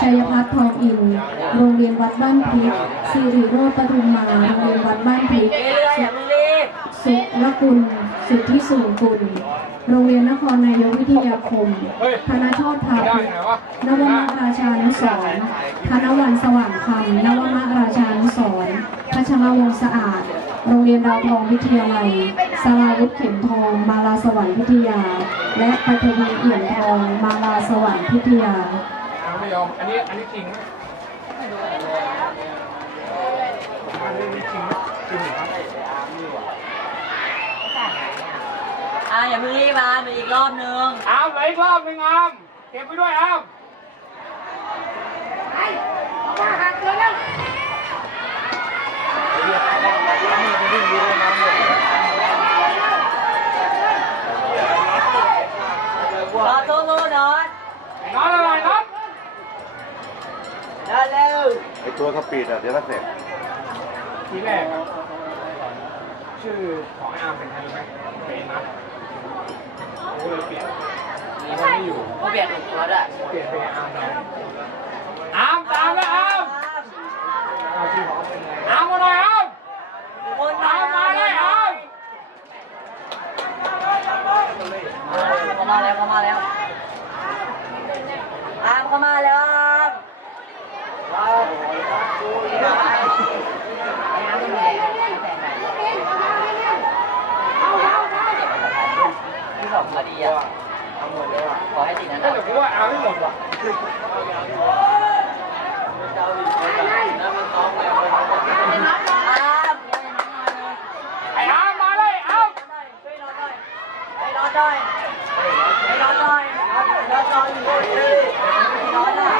ชัยพัฒน์ทองอิน โรงเรียนวัดบ้านพริกสิริโรจน์ปทุมมา โรงเรียนวัดบ้านพริกเรื่อยๆอย่าเพิ่งรีบสุรกุล สุทธิสูงกุล โรงเรียนนครนายกวิทยาคม ธนโชตพาได้พุทธไงวะนวมราชานุสรณ์ธนวันสว่างคำนวมาราชานุสรณ์พัชรวงศ์สะอาด โรงเรียนดาวทองวิทยาลัยสลาวุธเข็มทอง มาลาสวรรค์พิทยา และปัทวีเอี่ยมทอง มาลาสวรรค์พิทยา ไม่ยอม อันนี้อันนี้จริงไหมอันนี้จริงไหมจริงเหรอครับอะอย่าเพิ่งรีบมามีอีกรอบนึงอามเหลืออีกรอบหนึ่งอามเก็บไปด้วยอามรอโทษโทษนอนนอนอะ ไรนอนนอนเร็วไอตัวสปีดอะเดี๋ยวก็เสร็จทีแรกอะชื่อของไอ้อามเป็นใครรู้ไหมเป็นนะโอ้เลยเปลี่ยนมีคนไม่อยู่กูเปลี่ยนถูกตัวด้วยเปลี่ยนเป็นอามแทนอามตามแล้วอามเอาชื่อของเป็นไงอามมาหน่อยอามคนอามมาเลยอามเข้ามาแล้วเข้ามาแล้วอามเข้ามาแล้วีอะเอาหมดเลยว่ะขอให้ติดนั้นถ้าเกิดว่าเอาไม่หมดว่ะไอ้อามาเลยไเอาไม่รอดไปด้ไม่รอดไปด้ไม่รอดไปด้ไม่รอดได้